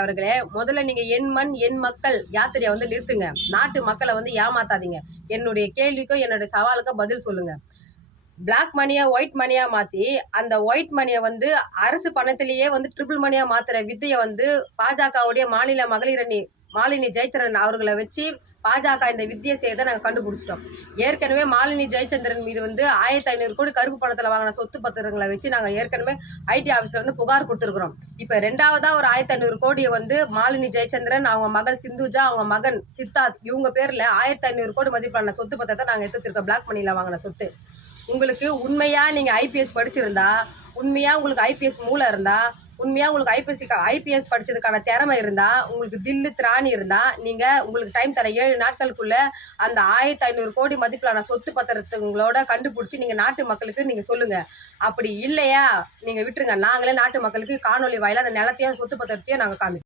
அவர்களே, முதல்ல நீங்க என் மண் என் மக்கள் யாத்திரையை வந்து நிறுத்துங்க. நாட்டு மக்களை வந்து ஏமாத்தாதீங்க. என்னுடைய கேள்விக்கும் என்னுடைய சவாலுக்கும் பதில் சொல்லுங்க. பிளாக் மணியா ஒயிட் மணியா மாத்தி அந்த ஒயிட் மணியை வந்து அரசு பணத்திலேயே வந்து ட்ரிபிள் மணியா மாத்துற வித்தையை வந்து பாஜகவுடைய மாநில மகளிர் அணி மாலினி ஜெயச்சந்திரன் அவர்களை வச்சு பாஜக இந்த வித்தியை செய்யறதை நாங்கள் கண்டுபிடிச்சிட்டோம். ஏற்கனவே மாலினி ஜெயச்சந்திரன் மீது வந்து 1500 கோடி கருப்பு பணத்தில் வாங்கின சொத்து பத்திரங்களை வச்சு நாங்கள் ஏற்கனவே ஐடி ஆஃபீஸில் வந்து புகார் கொடுத்துருக்குறோம். இப்போ ரெண்டாவதா ஒரு 1500 கோடியை வந்து மாலினி ஜெயச்சந்திரன், அவங்க மகள் சிந்துஜா, அவங்க மகன் சித்தார்த் இவங்க பேரில் 1500 கோடி மதிப்பான சொத்து பத்திரத்தை நாங்கள் எடுத்து வச்சிருக்கோம். பிளாக் மணியில் வாங்கின சொத்து. உங்களுக்கு உண்மையா நீங்கள் ஐபிஎஸ் படிச்சிருந்தா, உண்மையா உங்களுக்கு ஐபிஎஸ் மூளை இருந்தா, உண்மையா உங்களுக்கு ஐபிஎஸ் படிச்சதுக்கான திறமை இருந்தா, உங்களுக்கு தில்லு திராணி இருந்தா, நீங்க உங்களுக்கு டைம் தர 7 நாட்களுக்குள்ள அந்த 1500 கோடி மதிப்பிலான சொத்து பத்திரத்துங்களோட கண்டுபிடிச்சி நீங்க நாட்டு மக்களுக்கு நீங்க சொல்லுங்க. அப்படி இல்லையா நீங்க விட்டுருங்க. நாங்களே நாட்டு மக்களுக்கு காணொலி வாயில அந்த நிலத்தையும் சொத்து பத்திரத்தையும் நாங்க காமிப்போம்.